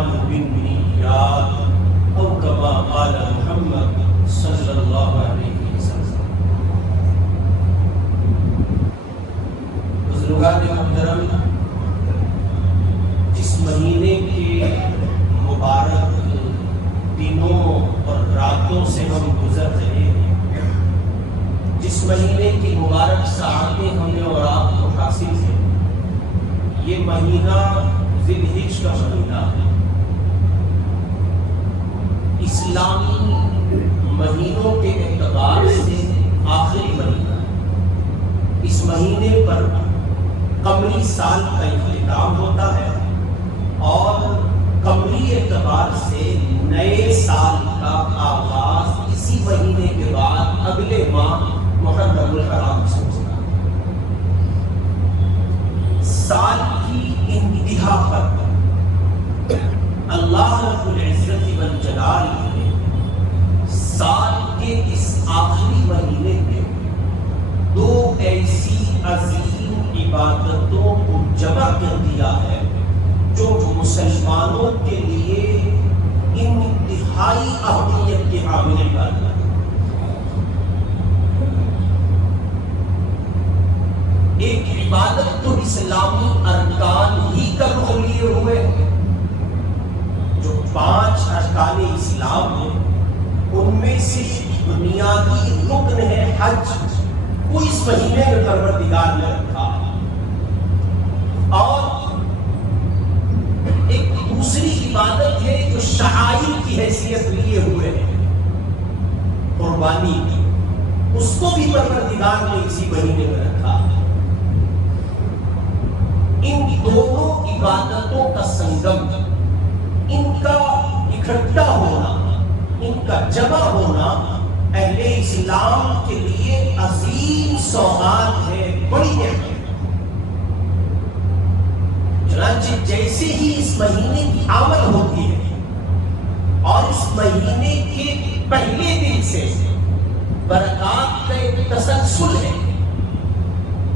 الأعمال بالنيات أو كما قال محمد صلی اللہ علیہ وسلم۔ بزرگان محترم، جس مہینے کے مبارک دنوں اور راتوں سے ہم گزر رہے ہیں، جس مہینے کی مبارک ساعتیں ہمیں اور آپ کو حاصل ہیں، یہ مہینہ ذی الحجہ کا مہینہ ہے۔ اسلامی مہینوں کے اعتبار سے آخری مہینہ ہے۔ اس مہینے پر قمری سال کا اختتام ہوتا ہے اور قمری اعتبار سے نئے سال کا آغاز اسی مہینے کے بعد اگلے ماہ محرم الحرام سے ہوتا ہے۔ سال کی انتہا پر اللہ رب العزت والجلال نے سال کے اس آخری مہینے میں دو ایسی عظیم عبادتوں کو جمع کر دیا ہے جو مسلمانوں کے لیے انتہائی اہمیت کے حامل عبادت ہے۔ ایک عبادت تو اسلامی ارکان ہی کا رخ لیے ہوئے، جو 5 ارکان اسلام ہیں، ان میں سے بنیادی رکن ہے حج، وہ اس مہینے میں پروردگار نے رکھا۔ اور ایک دوسری عبادت ہے جو شعائر کی حیثیت لیے ہوئے ہے، قربانی کی، اس کو بھی پروردگار نے اسی مہینے میں رکھا۔ ان دونوں عبادتوں کا سنگم، ان کا اکٹھا ہونا، ان کا جمع ہونا اہل اسلام کے لیے عظیم سوغات ہے، بڑی نعمت ہے۔ چنانچہ جیسے ہی اس مہینے کی آمد ہوتی ہے اور اس مہینے کے پہلے دن سے برکات کا ایک تسلسل ہے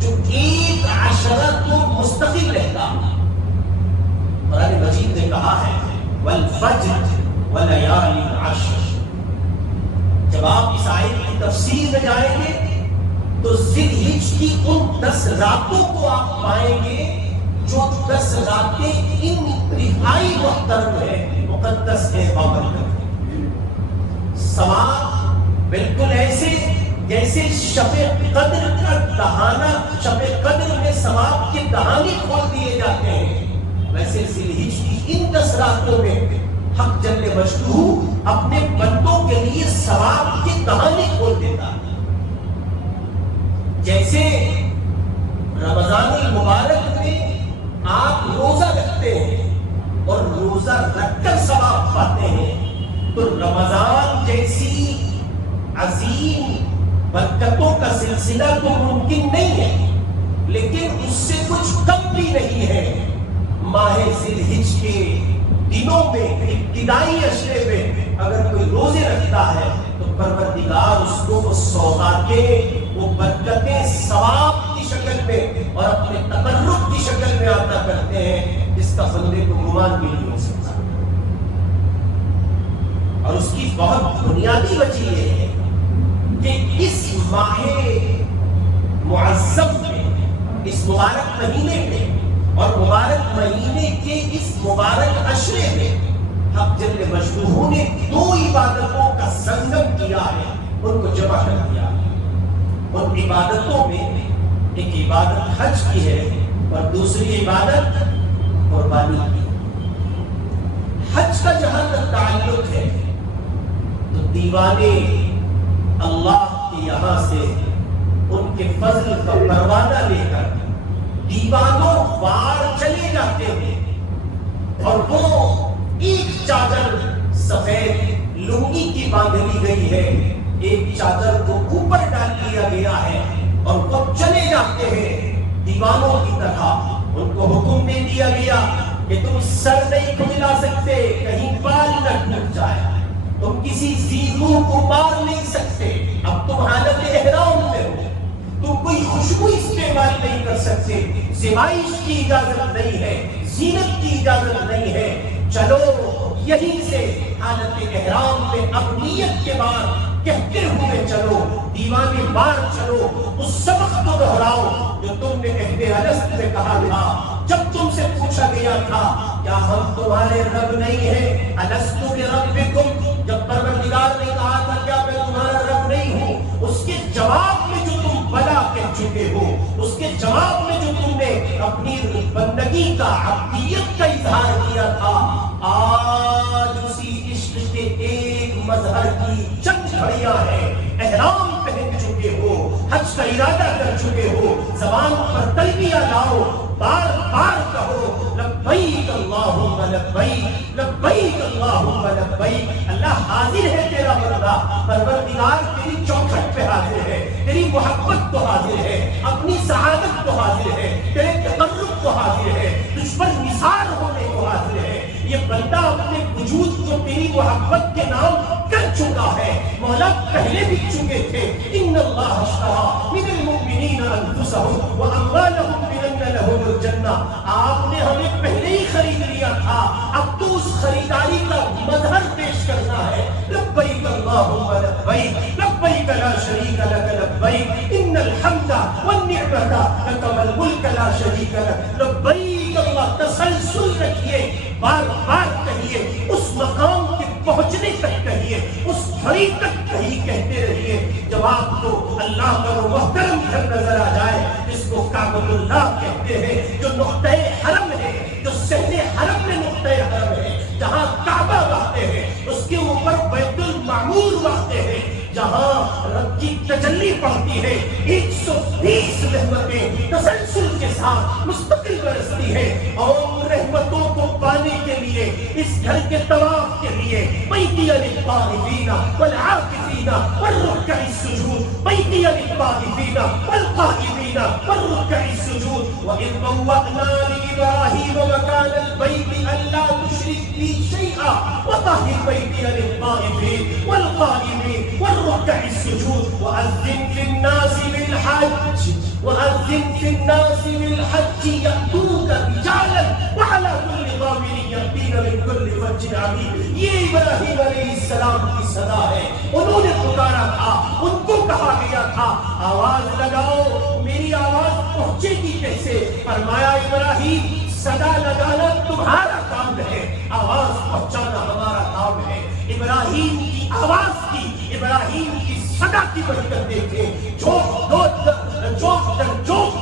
جو ایک عشرہ کو مستقل رہتا ہے۔ قرآن مجید نے کہا ہے والفجر ولیال عشر۔ جب آپ اس آیت کی تفسیر میں جائیں گے تو ذی الحجہ کی ان 10 راتوں کو آپ پائیں گے جو 10 راتیں انتہائی محترم ہے، مقدس ہے، بابرکت ہے۔ ثواب بالکل ایسے جیسے شب قدر کا دہانہ، شب قدر میں ثواب کے دہانے کھول دیے جاتے ہیں، ویسے ذی الحجہ کی ان 10 راتوں میں حق جل مجدہ اپنے بندوں کے لیے ثواب کے دہانے کھول دیتا ہے۔ جیسے رمضان المبارک میں آپ روزہ رکھتے ہیں اور روزہ رکھ کر ثواب پاتے ہیں، تو رمضان جیسی عظیم برکتوں کا سلسلہ تو ممکن نہیں ہے، لیکن اس سے کچھ کم بھی نہیں ہے۔ ماہ ذی الحجہ کے دنوں میں ابتدائی اشرے میں اگر کوئی روزے رکھتا ہے تو پروردگار اس کو وہ سوغاتیں، وہ برکتیں ثواب کی شکل میں اور اپنے تقرب کی شکل میں عطا کرتے ہیں جس کا بندے کو گمان بھی نہیں ہو سکتا۔ اور اس کی بہت بنیادی وجہ یہ ہے کہ اس ماہ معظم میں، اس مبارک مہینے میں اور مبارک مہینے کے اس مبارک عشرے میں حق جل مجدہ نے 2 عبادتوں کا سنگم کیا ہے، ان کو جمع کر دیا ہے۔ ان عبادتوں میں ایک عبادت حج کی ہے اور دوسری عبادت قربانی کی۔ حج کا جہاں تک تعلق ہے تو دیوانے اللہ کے یہاں سے ان کے فضل کا پروانہ لے کر دیوانوں وار چلے جاتے ہیں اور وہ ایک چادر سفید لنگی کی باندھ لی گئی ہے، ایک چادر کو اوپر ڈال لیا گیا ہے اور وہ چلے جاتے ہیں دیوانوں کی طرح۔ ان کو حکم دے دیا گیا کہ تم سر نہیں کھلا سکتے، کہیں بال نہ ٹوٹ جائے، تم کسی زیغو کو مار نہیں سکتے، اب تم حالت احرام میں ہو، تم کوئی خوشبو استعمال نہیں کر سکتے، زمائش کی اجازت نہیں ہے، زینت کی اجازت نہیں ہے، چلو یہیں سے حالت احرام میں اب نیت کے بعد کہتے ہوئے چلو، دیوانے بار چلو، اس سبق کو دہراؤ جو تم نے عہد الست میں کہا تھا جب تم سے پوچھا گیا تھا کیا ہم تمہارے رب نہیں ہیں؟ الست بربکم، جب پروردگار نے کہا تھا کیا میں تمہارا رب نہیں ہوں، اس کے جواب میں جو تم بلا کہہ چکے ہو، اس کے جواب میں جو تم نے اپنی بندگی کا، عبدیت کا اظہار کیا تھا، آج اسی عشق کے ایک مظہر کی چند گھڑیاں ہیں، احرام پہن چکے ہو، حج کا ارادہ کر چکے ہو، زبان پر تلبیہ لاؤ، بار بار کہو لبیک اللہم لبیک، لبیک اللہم لبیک۔ اللہ حاضر ہے تیرا بندہ، پروردگار تیری چوکھٹ پہ حاضر ہے، تیری محبت کو حاضر ہے، اپنی سعادت کو حاضر ہے، تیرے تقرب کو حاضر ہے، تجھ پر نثار ہونے کو حاضر ہے۔ یہ بندہ اپنے وجود کو تیری محبت کے نام کر چکا ہے، مولا پہلے بھی چکے تھے، ان اللہ اشتری من المؤمنین انفسهم واموالهم بان لهم الجنہ، آپ نے ہمیں پہلے ہی خرید لیا تھا، اب تو اس خریداری کا مظہر پیش کرنا ہے۔ لبیک اللہم لبیک، لبیک لا شریک لک لبیک، ان الحمد والنعمت لک والملک لا شریک لک، لبیک اللہ، تسلسل رکھیے، بار بار کہیے، اس مقام کے پہنچنے تک کہیے، اس گھڑی تک کہتے رہیے جب آپ کو اللہ کا وہ محترم گھر نظر آ جائے جس کو کعبۃ اللہ کہتے ہیں، جو نقطۂ حرم ہے، جو صحن حرم میں نقطۂ حرم ہے، جہاں کعبہ واقع ہے، اس کے اوپر بیت المعمور واقع ہے، جہاں رب کی تجلی پڑتی ہے، 120 رحمتیں تسلسل کے ساتھ مستقل برستی ہے، اور رحمتوں کو پانے کے لیے، اس گھر کے طواف کے لیے، بیتی للطائفین والعاکفین والرکع السجود، بیتی للطائفین والقائمین والرکع السجود، وَإِذْ بَوَّأْنَا لِإِبْرَاهِيمَ مَكَانَ الْبَيْتِ أَلَّا تُشْرِكْ بِي شَيْئًا وَطَهِّرْ بَيْتِيَ لِلطَّائِفِينَ وَالْقَائِمِينَ والركع السجود، وأذن في الناس بالحج، وأذن في الناس بالحج يأتوك رجالا وعلى كل ضامر يأتين من كل فج عميق۔ یہ ابراہیم علیہ السلام کی صدا ہے، انہوں نے پکارا تھا، ان کو کہا گیا تھا آواز لگاؤ، میری آواز پہنچے گی کیسے؟ فرمایا ابراہیم صدا لگانا تمہارا کام ہے، آواز پہنچانا ہمارا کام ہے۔ ابراہیم کی آواز کی، ابراہیم کی صدا کی برکت دیکھے، جوک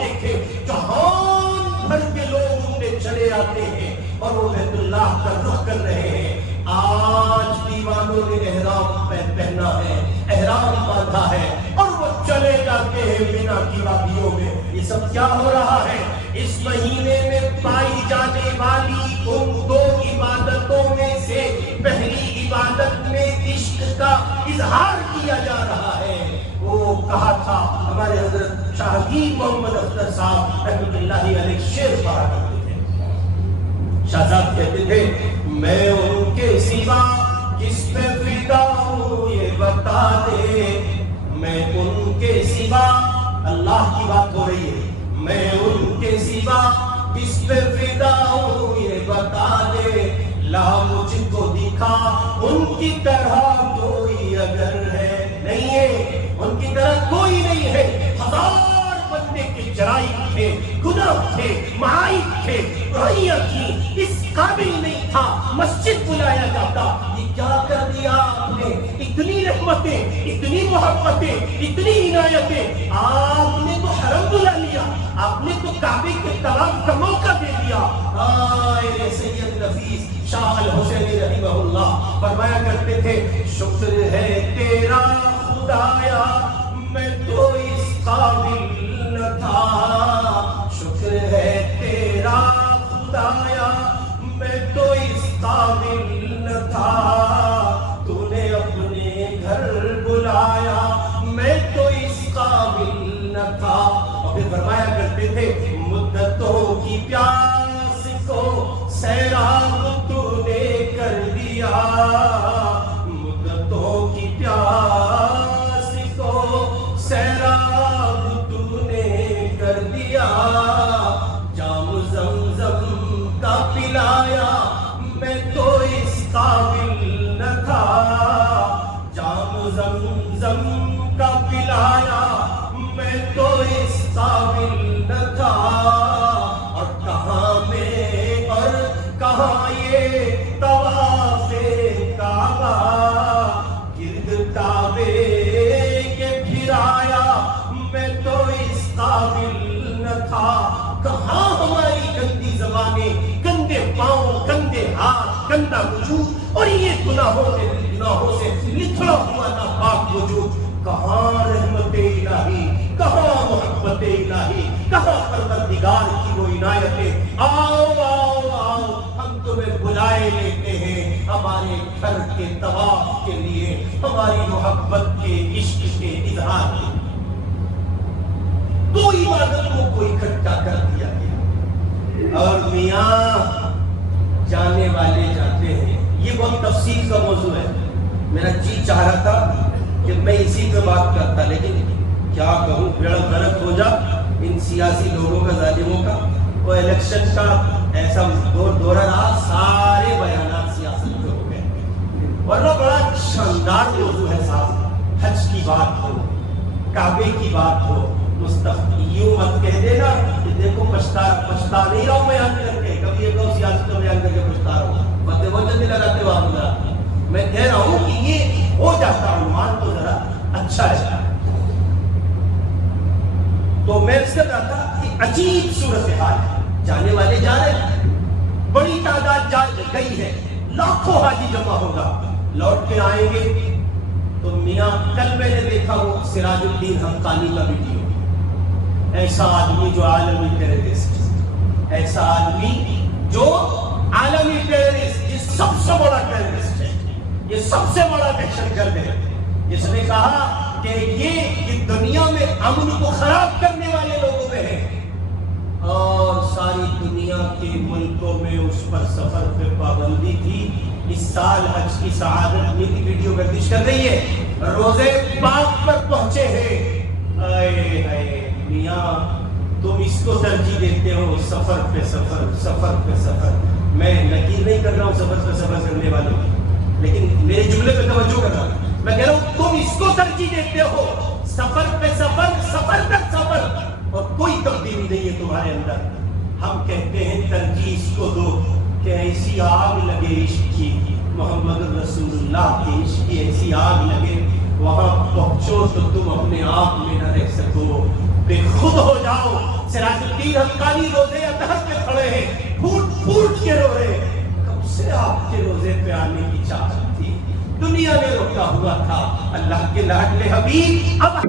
دیکھے، جہان بھر کے لوگ ان میں چلے آتے ہیں اور وہ بیت اللہ کا رخ کر رہے ہیں۔ آج دیوانوں نے احرام پہنا ہے، احرام باندھا ہے، اور وہ چلے جاتے ہیں مینا کی وادیوں میں۔ یہ سب کیا ہو رہا ہے؟ اس مہینے میں پائی جانے والی ان دو عبادتوں میں سے پہلی عبادت میں عشق کا اظہار کیا جا رہا ہے۔ وہ کہا تھا ہمارے حضرت شاہگیر محمد اختر صاحب رحمۃ اللہ علیہ شعر پڑھا کرتے تھے، شاہ صاحب کہتے تھے میں ان کے سوا کس پہ فدا ہوں یہ بتا دے، میں ان کے سوا، اللہ کی بات ہو رہی ہے، میں ان کے سوا کس پہ فدا ہوں یہ بتا دے، لا مجھ کو دکھا ان کی طرح کوئی اگر ہے، نہیں ہے ان کی طرح کوئی نہیں ہے۔ ہزار بندے کے جرائم تھے، گناہ تھے، معائب تھے، برائیاں تھیں، اس قابل نہیں تھا مسجد بلایا جاتا۔ یہ کیا کر دیا آپ نے؟ اتنی رحمتیں، اتنی محبتیں، اتنی عنایتیں، آپ نے تو حرم بلا لیا، آپ نے تو کعبے کے طواف کا موقع دے دیا۔ آئے سید نفیس شاہ الحسینی رحمہ اللہ فرمایا کرتے تھے شکر ہے تیرا خدایا میں تو اس قابل نہ تھا، شکر ہے تیرا خدایا میں تو اس قابل نہ تھا، تو نے اپنے گھر بلایا میں تو اس قابل نہ تھا۔ اور پھر فرمایا کرتے تھے مدتوں کی پیاس کو سیراب تو نے کر دیا، مدتوں کی پیاس کو سیراب تو گندا وجود اور یہ گناہوں سے لتھڑا ہوا ناپاک وجود، کہاں رحمت الہی، کہاں محبت الہی، کہاں پروردگار کی وہ عنایتیں؟ آؤ آؤ آؤ، ہم تمہیں بلائے لیتے ہیں ہمارے گھر کے طواف کے لیے، ہماری محبت کے، عشق کے اظہار کے۔ دو عبادتوں کو اکٹھا کر دیا گیا، اور میاں جانے والے جاتے ہیں۔ یہ بہت تفصیل کا موضوع ہے، میرا جی چاہ رہا تھا کہ میں اسی پہ بات کرتا، لیکن کیا کہوں، بیڑا غرق ہو جا ان سیاسی لوگوں کا، ظالموں کا۔ وہ الیکشن کا ایسا دورہ رہا، سارے بیانات سیاست کے ہو گئے، ورنہ بڑا شاندار موضوع ہے صاحب۔ حج کی بات ہو، کعبے کی بات ہو، یوں مت کہہ دینا کہ دیکھو پچھتا نہیں رہا ہوں بیان کر کے، کبھی ایک اور سیاست کا بیان کر کے پچھتا رہا ہوں، باتیں بہت جلدی لگاتے ہو آپ ذرا۔ میں کہہ رہا ہوں کہ یہ ہو جاتا عنوان تو ذرا اچھا ہے۔ تو میں اس سے کہتا کہ عجیب صورتحال ہے، جانے والے جا رہے ہیں، بڑی تعداد جا گئی ہے، لاکھوں حاجی جمع ہوگا، لوٹ کے آئیں گے تو میاں کل میں نے دیکھا وہ سراج الدین حقانی کا ویڈیو، ایسا آدمی جو عالمی ٹیررسٹ، ایسا آدمی جو عالمی ٹیررسٹ، یہ سب سے بڑا ٹیررسٹ ہے، یہ سب سے بڑا دہشت گرد ہے، جس نے کہا کہ یہ دنیا میں امن کو خراب کرنے والے لوگوں میں ہے، اور ساری دنیا کے ملکوں میں اس پر سفر پہ پابندی تھی۔ اس سال حج کی سعادت میں کی ویڈیو گردش کر رہی ہے، روزے پاک پر پہنچے ہیں۔ اے اے میاں تم اس کو ترجیح دیتے ہو، سفر پہ سفر، سفر پہ سفر۔ میں نکیر نہیں کر رہا ہوں سفر پہ سفر کرنے والوں کی، لیکن میرے جملے پہ توجہ کر رہا ہوں۔ میں کہہ رہا ہوں تم اس کو ترجیح دیتے ہو، سفر پہ سفر، سفر تک سفر، اور کوئی تبدیلی نہیں ہے تمہارے اندر۔ ہم کہتے ہیں ترجیح اس کو دو کہ ایسی آگ لگے عشق کی، محمد رسول اللہ کے عشق کی ایسی آگ لگے، وہاں پہنچو تو تم اپنے آپ میں نہ رہ سکو، بے خود ہو جاؤ۔ سراج الدین حقانی روزے اطہر پہ کھڑے ہیں، پھوٹ پھوٹ کے رو رہے ہیں، کب سے آپ کے روزے پہ آنے کی چاہت تھی، دنیا نے روکا ہوا تھا، اللہ کے لاڈلے حبیب اب